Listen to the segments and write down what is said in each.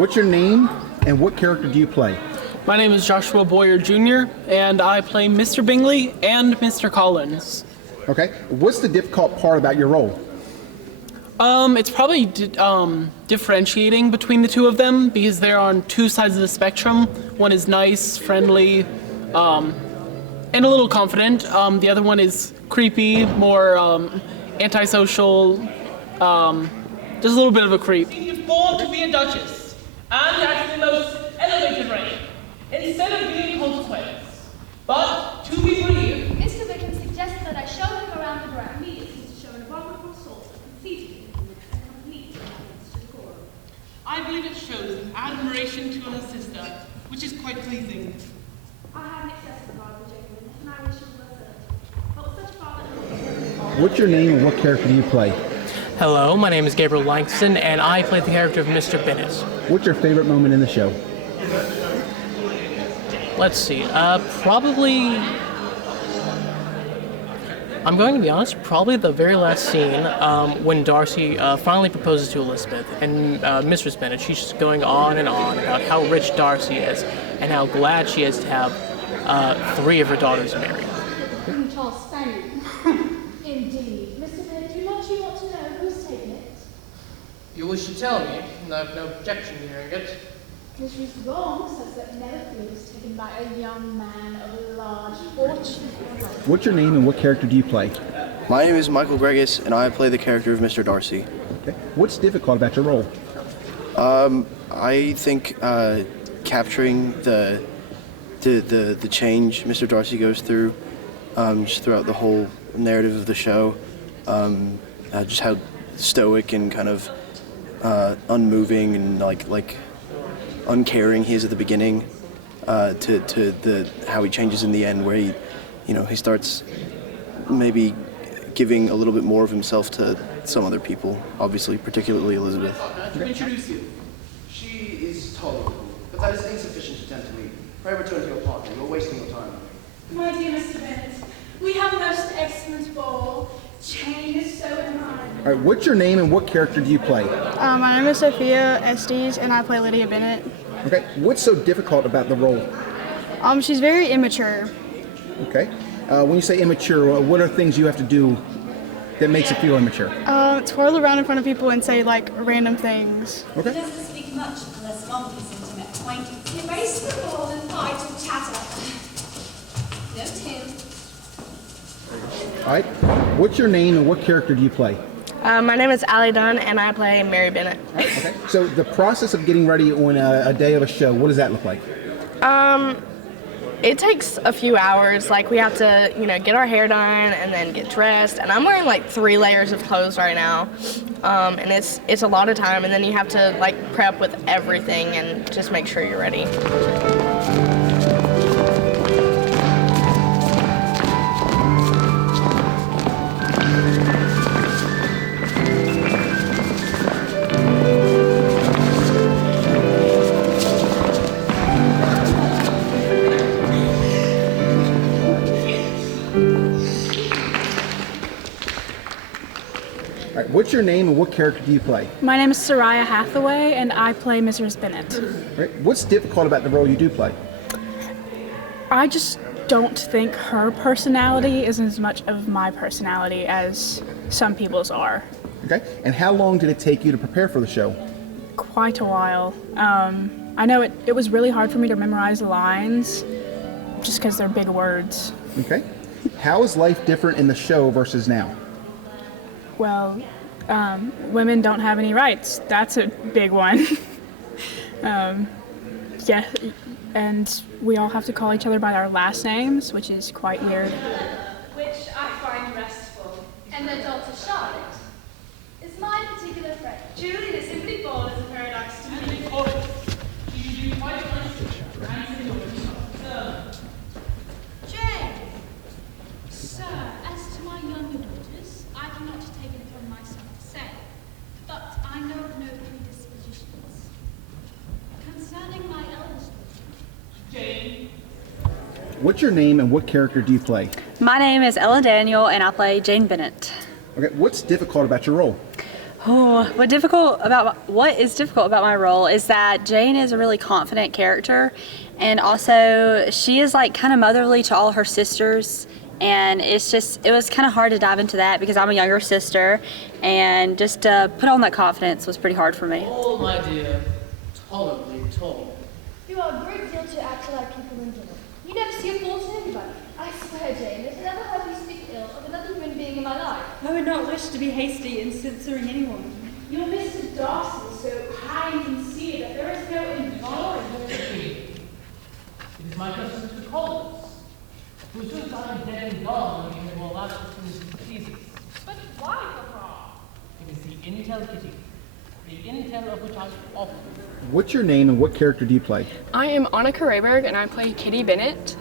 What's your name and what character do you play? My name is Joshua Boyer Jr., and I play Mr. Bingley and Mr. Collins. Okay. What's the difficult part about your role? It's probably differentiating between the two of them because they're on two sides of the spectrum. One is nice, friendly, and a little confident. The other one is creepy, more antisocial, just a little bit of a creep. You're born to be a duchess, and that's the most elevated rank, instead of being consequence. But to be free. Mr. Wickham suggested that I show him around the ground. He is to show an abominable sort of conceit and complete decorum. I believe it shows an admiration to her sister, which is quite pleasing. I have an excessive regard for Jacobin, and I wish he was served. But with such father. What's your name and what character do you play? Hello, my name is Gabriel Langston, and I play the character of Mr. Bennet. What's your favorite moment in the show? Let's see, probably, I'm going to be honest, probably the very last scene when Darcy finally proposes to Elizabeth, and Mistress Bennet, she's just going on and on about how rich Darcy is and how glad she is to have 3 of her daughters married. Tall Spaniard. Indeed. Mr. Bennet, do not you want to know who's taken it? You wish to tell me, and I have no objection to hearing it. Mistress Long says that Netherfield was taken by a young man of a large fortune. What's your name and what character do you play? My name is Michael Gregus, and I play the character of Mr. Darcy. Okay. What's difficult about your role? I think capturing the change Mr. Darcy goes through, just throughout the whole narrative of the show, just how stoic and kind of unmoving and like uncaring he is at the beginning, to how he changes in the end, where he starts maybe giving a little bit more of himself to some other people, obviously, particularly Elizabeth. To introduce you. She is tolerable, but that is insufficient to tempt me. Pray return to your partner. You're wasting your time. My dear Mr. Bennet, we have a most excellent ball. Jane is so admired. All right. What's your name and what character do you play? My name is Sophia Estes, and I play Lydia Bennett. Okay. What's so difficult about the role? She's very immature. Okay. When you say immature, what are things you have to do that makes it feel immature? Twirl around in front of people and say like random things. Okay. He doesn't speak much unless Monkey's intimate acquaintance. He races the ball and idle chatter. Note him. All right. What's your name and what character do you play? My name is Allie Dunn, and I play Mary Bennett. Okay. So the process of getting ready on a day of a show, what does that look like? It takes a few hours. Like, we have to, get our hair done and then get dressed. And I'm wearing like 3 layers of clothes right now. And it's a lot of time. And then you have to like prep with everything and just make sure you're ready. What's your name and what character do you play? My name is Soraya Hathaway, and I play Mrs. Bennett. Right. What's difficult about the role you do play? I just don't think her personality is as much of my personality as some people's are. Okay. And how long did it take you to prepare for the show? Quite a while. I know it was really hard for me to memorize the lines just because they're big words. Okay. How is life different in the show versus now? Well, women don't have any rights. That's a big one. Yeah, and we all have to call each other by our last names, which is quite weird. Which I find restful. And their daughter Charlotte is my particular friend. Truly, it simply falls as a paradox to me. Jane! Sir, as to my younger daughters, I cannot take it upon myself to say, but I know of no predispositions. Concerning my eldest daughter, Jane. What's your name and what character do you play? My name is Ella Daniel, and I play Jane Bennett. Okay. What's difficult about your role? What is difficult about my role is that Jane is a really confident character, and also she is like kind of motherly to all her sisters, and it was kind of hard to dive into that because I'm a younger sister, and just to put on that confidence was pretty hard for me. Oh, my dear, tolerably tall. You are a great deal too apt to like people in general. You never see a fault in anybody. I swear, Jane, that never heard you speak ill of another human being in my life. I would not wish to be hasty in censoring anyone. Your Mr. Darcy is so high and conceited that there is no enjoyment. It is my custom to call this. For as soon as I am dead and gone, you will allow us to pleases. But why, Papa? It is the intel kitty. The intel of which I offer. What's your name and what character do you play? I am Annika Rayberg and I play Kitty Bennett.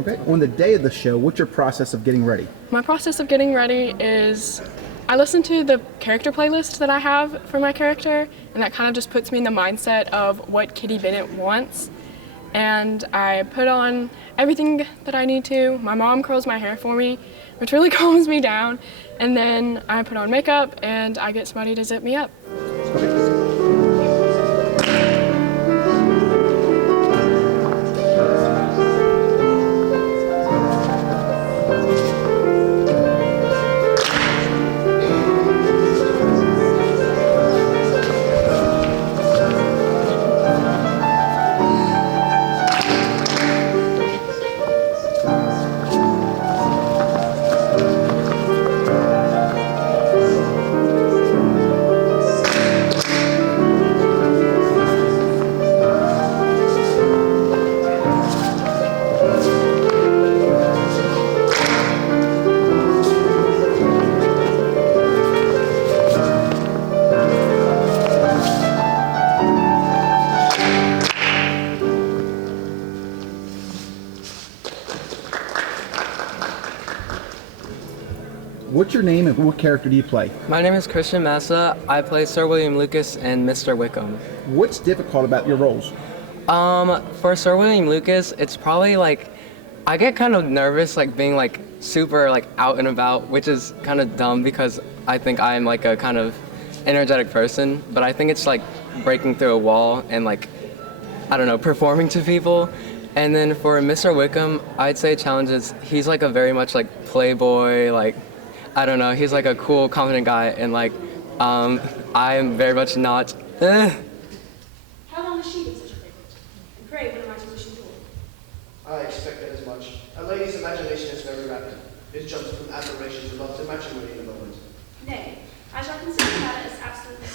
Okay. On the day of the show, what's your process of getting ready? My process of getting ready is I listen to the character playlist that I have for my character, and that kind of just puts me in the mindset of what Kitty Bennett wants. And I put on everything that I need to. My mom curls my hair for me, which really calms me down. And then I put on makeup and I get somebody to zip me up. What's your name and what character do you play? My name is Christian Massa. I play Sir William Lucas and Mr. Wickham. What's difficult about your roles? For Sir William Lucas, it's probably like, I get kind of nervous like being like super like out and about, which is kind of dumb because I think I'm like a kind of energetic person, but I think it's like breaking through a wall and like, I don't know, performing to people. And then for Mr. Wickham, I'd say challenges, he's like a very much like playboy, like, I don't know, he's like a cool, confident guy, and like, I am very much not. How long has she been such a favorite? And pray, what am I to wish you for? I expected as much. A lady's imagination is very rapid. It jumps from admiration to love to matrimony in a moment. Nay, I shall consider the matter as absolutely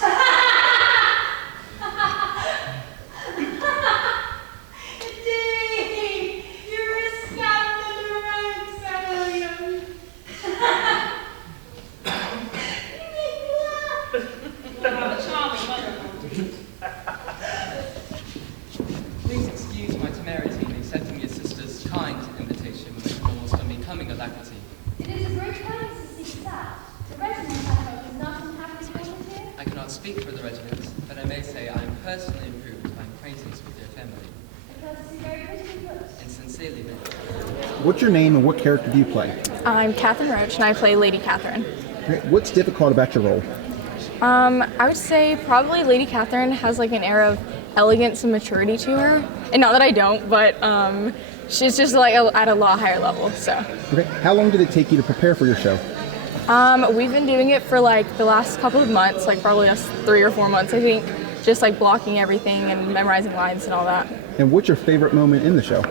Indeed! You're a scandal and a rogue, Sir William. You make me laugh. You have a charming mother. Please excuse my temerity in accepting your sister's kind invitation, which calls for me coming alacrity. It is a great kindness to seek that. The regiment, I hope, is not unhappily appointed here. I cannot speak for the regiment, but I may say I am personally improved by acquaintance with their family, Because it's very pretty good. and sincerely meant. What's your name and what character do you play? I'm Catherine Roach, and I play Lady Catherine. Okay. What's difficult about your role? I would say probably Lady Catherine has like an air of elegance and maturity to her. And not that I don't, but she's just like at a lot higher level, so. Okay. How long did it take you to prepare for your show? We've been doing it for like the last couple of months, like probably 3 or 4 months, I think. Just like blocking everything and memorizing lines and all that. And what's your favorite moment in the show?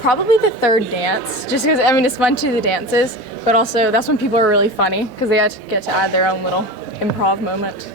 Probably the third dance, just because, I mean, it's fun to do the dances, but also that's when people are really funny, because they get to add their own little improv moment.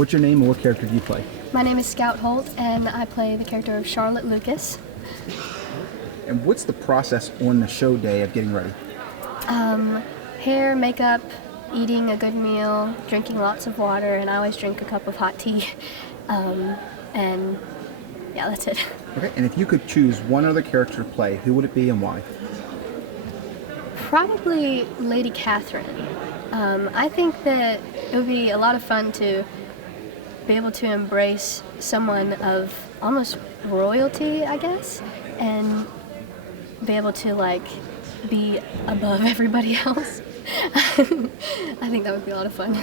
What's your name and what character do you play? My name is Scout Holt, and I play the character of Charlotte Lucas. And what's the process on the show day of getting ready? Hair, makeup, eating a good meal, drinking lots of water, and I always drink a cup of hot tea. And yeah, that's it. Okay, and if you could choose one other character to play, who would it be and why? Probably Lady Catherine. I think that it would be a lot of fun to be able to embrace someone of almost royalty, I guess, and be able to like be above everybody else. I think that would be a lot of fun.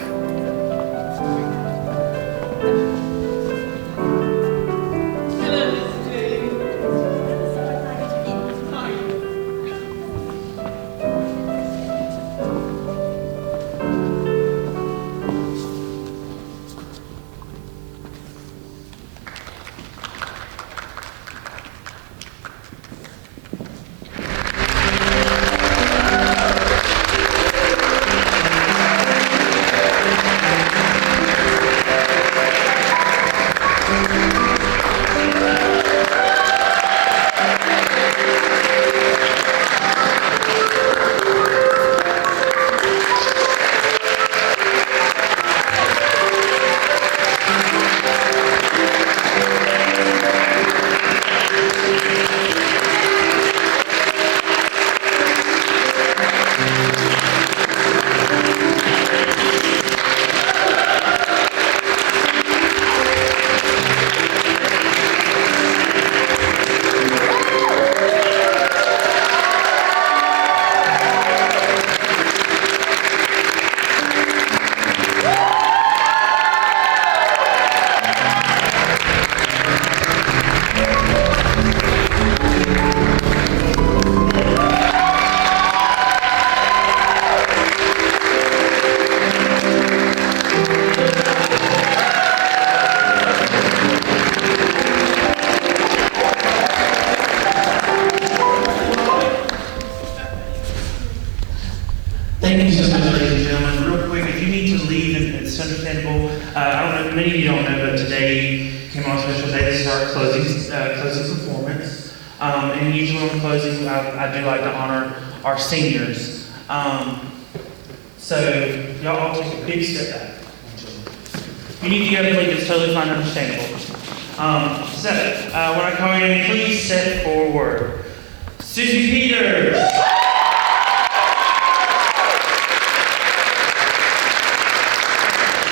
Thank you so much, ladies and gentlemen. Real quick, if you need to leave, and it's understandable. I don't know, many of you don't know, but today came on a special day. This is our closing performance. And usually on closing, I do like to honor our seniors. So y'all all take a big step back. If you need to get up and leave, it's totally fine, understandable. So when I call you in, please step forward. Susie Peters.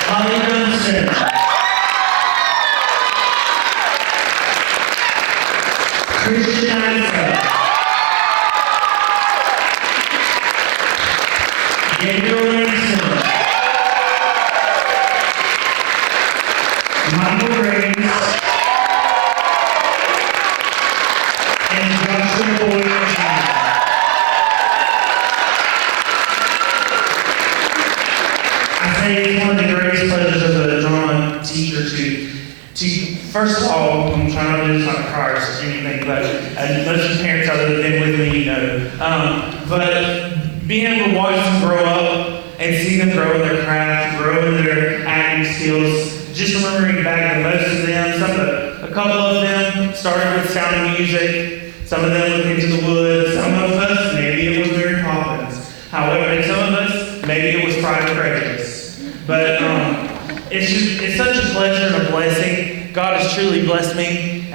Holly Johnson. Christian Isa. Gabriel Langston. Michael Reigns. And Joshua Boyd. I say it's one of the greatest pleasures of a drama teacher to first of all, I'm trying not to do this like prior or anything, but most of the parents other than been with me, you know. But being able to watch them grow up and see them grow in their craft, grow in their acting skills, just remembering back that most of them, a couple of them started with Sound of Music, some of them with Into the Woods, some of us, maybe it was Mary Poppins. However, and some of us, maybe it was Pride and Prejudice. But it's such a pleasure and a blessing. God has truly blessed me.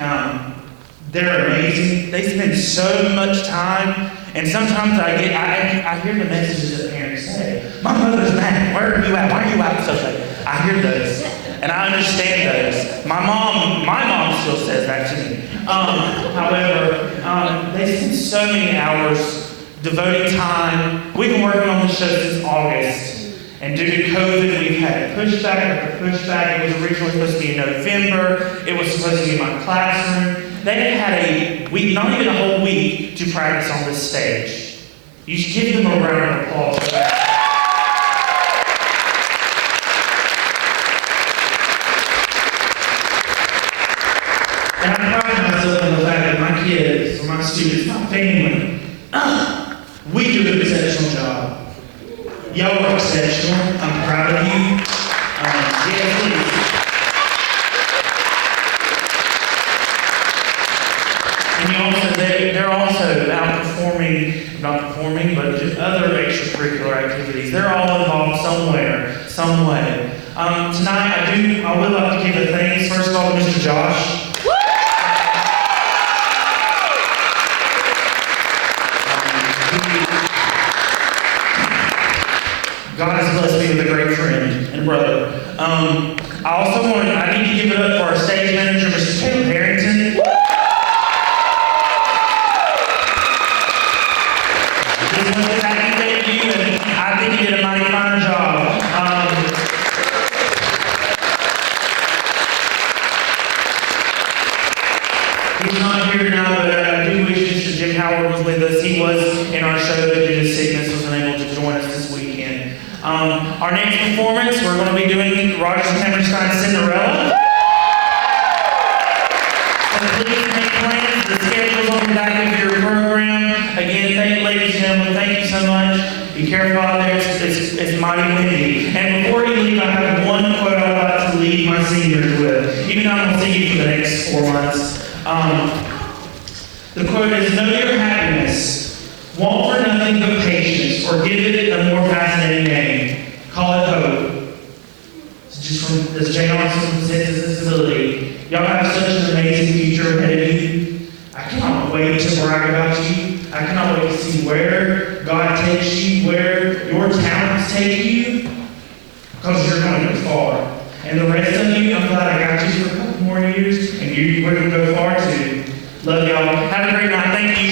They're amazing. They spend so much time, and sometimes I hear the messages that parents say, "My mother's mad. Where are you at? Why are you out so late?" I hear those, and I understand those. My mom still says that to me. However, they spend so many hours devoting time. We've been working on the show since August. And due to COVID, we've had pushback after pushback. It was originally supposed to be in November. It was supposed to be in my classroom. They had a week, not even a whole week, to practice on this stage. You should give them a round of applause for that. And I pride myself on the fact that my kids, or my students, my family, we do an exceptional job. Y'all are exceptional. I'm proud of you. Yes, please. but just other extracurricular activities. They're all involved somewhere, some way. Tonight, I would like to give a thanks, first of all, to Mr. Josh. God has blessed me with a great friend and brother. I need to give it up for our stage manager, Mr. Caleb Harrington. This was his acting debut, and I think he did a mighty fine job. He's not here now, but I do wish Mr. Jim Howard was with us. He was in our show, but due to sickness was unable to join us this weekend. Our next performance, we're going to be doing Rodgers and Hammerstein's Cinderella. So please make plans. The schedule's on the back of your program. Again, ladies and gentlemen, thank you so much. Be careful out there. It's mighty windy. And before you leave, I have one quote I'd like to leave my seniors with, even though I'm going to see you for the next 4 months. The quote is, "Know your happiness. Want for nothing but patience, or give it a more fascinating name. Call it hope." It's just from this Jane Austen from Sense and Sensibility. Y'all have such an amazing future ahead of you. I cannot wait to brag about you. I cannot wait to see where God takes you, where your talents take you, because you're going to go far. And the rest of you, I'm glad I got you for a couple more years, and we're going to go far too. Love y'all. Have a great night. Thank you.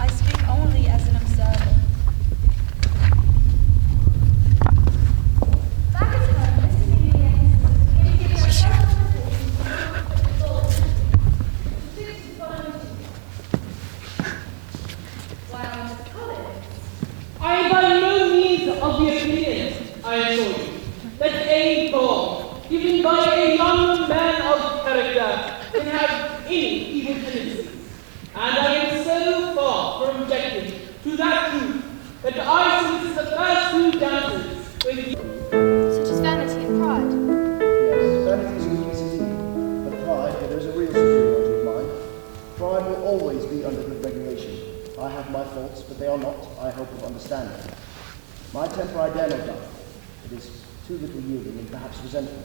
I speak only as an observer. Back at home, Mr. Bingley and his sister came to give While at college, I am by no means of the opinion, I assure you, that a ball given by a young man of character can have any evil tendencies. And I am so far from objecting to that truth that I solicit the first 2 dances with you. such as vanity and pride. Yes, vanity is a weakness indeed, but pride, where there is a real superiority of mind, pride will always be under good regulation. I have my faults, but they are not, I hope, of understanding. My temper I dare not doubt. It is too little yielding and perhaps resentful.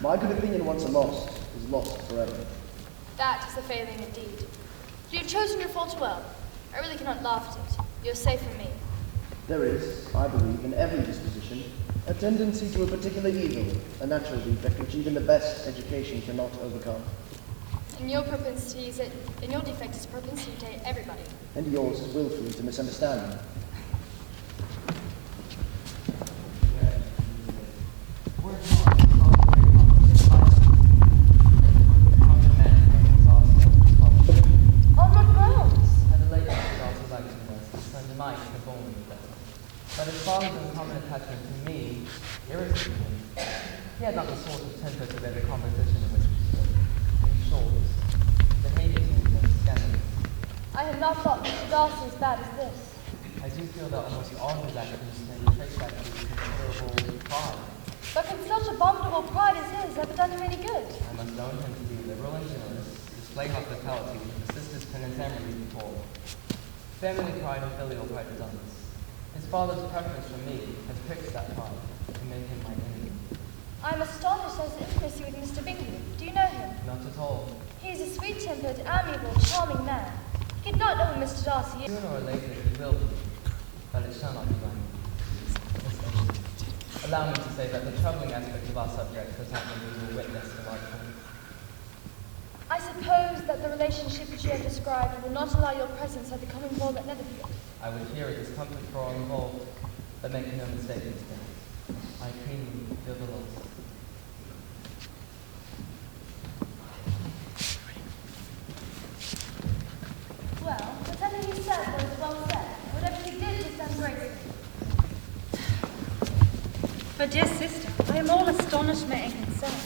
My good opinion once lost is lost forever. That is a failing indeed. You have chosen your fault well. I really cannot laugh at it. You are safe from me. There is, I believe, in every disposition, a tendency to a particular evil, a natural defect which even the best education cannot overcome. And your defect is a propensity to hate everybody. And yours is willfully to misunderstand me. On what grounds? At a late Mr. Langston was, his son Mike had born with them. But his father's uncommon attachment to me irritated him. He had not the sort of temper to bear the competition in which we stood. In short, the behavior to me was scandalous. I had not thought Mr. Darcy as bad as this. I do feel that almost all his actions can be traced back to his considerable pride. But can such abominable pride as his ever done him any good? I must own him to be liberal and generous, display hospitality, assist his penitentiary before. Family pride and filial pride is honest. His father's preference for me has pricked that pride to make him my enemy. I am astonished at his intimacy with Mr. Bingley. Do you know him? Not at all. He is a sweet-tempered, amiable, charming man. He did not know who Mr. Darcy is. Sooner or later he will be, but it shall not be by me. Allow me to say that the troubling aspect of our subject has happened to a witness of our time. I suppose that the relationship which you have described will not allow your presence at the common ball at Netherfield. I would hear a discomfort for all involved, but make no mistake, Miss Bennet. I keenly feel the loss. Well, whatever he said was well said. Whatever he did was done gracefully. But dear sister, I am all astonishment and concern.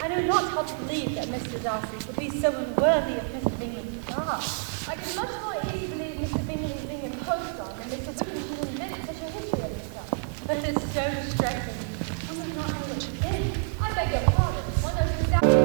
I know not how to believe that Mr. Darcy would be so unworthy of Mr. Bingley's regard. I can much more easily believe Mr. Bingley's being imposed on than Mr. Bingley should invent such a history of himself. But it's so distressing. One does not know what she is. I beg your pardon. One knows exactly.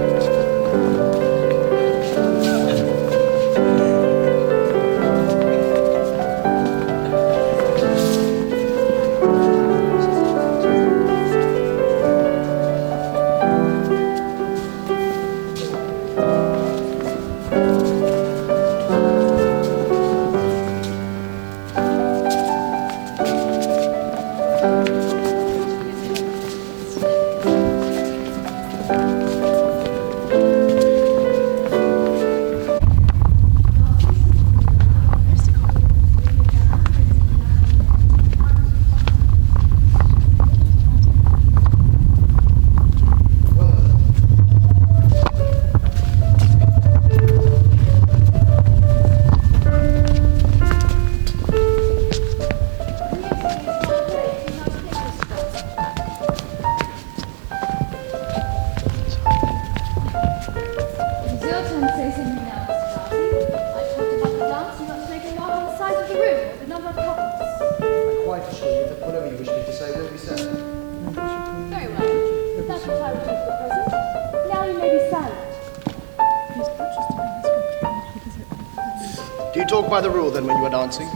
Do you talk by the rule then when you are dancing?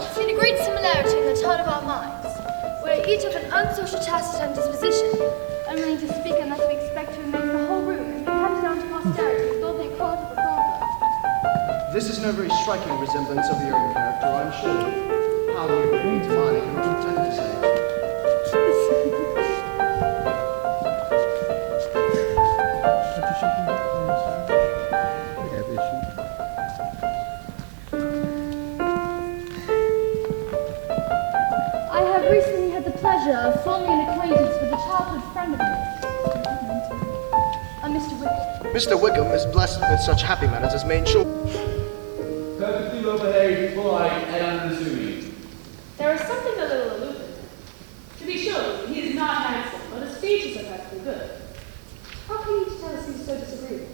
I've seen a great similarity in the turn of our minds. We're each of an unsocial, taciturn disposition, unwilling to speak unless we expect to remain in the whole room and be handed down to posterity as though the accord of the father. This is no very striking resemblance of your own character, I'm sure. How you relate to mine, I cannot pretend to say. I have recently had the pleasure of forming an acquaintance with a childhood friend of yours, Mr. Wickham. Mr. Wickham is blessed with such happy manners as may ensure. Perfectly well behaved, polite, and unassuming. There is something a little aloof in him. To be sure, he is not handsome, but his speech is perfectly good. How can you tell us he is so disagreeable?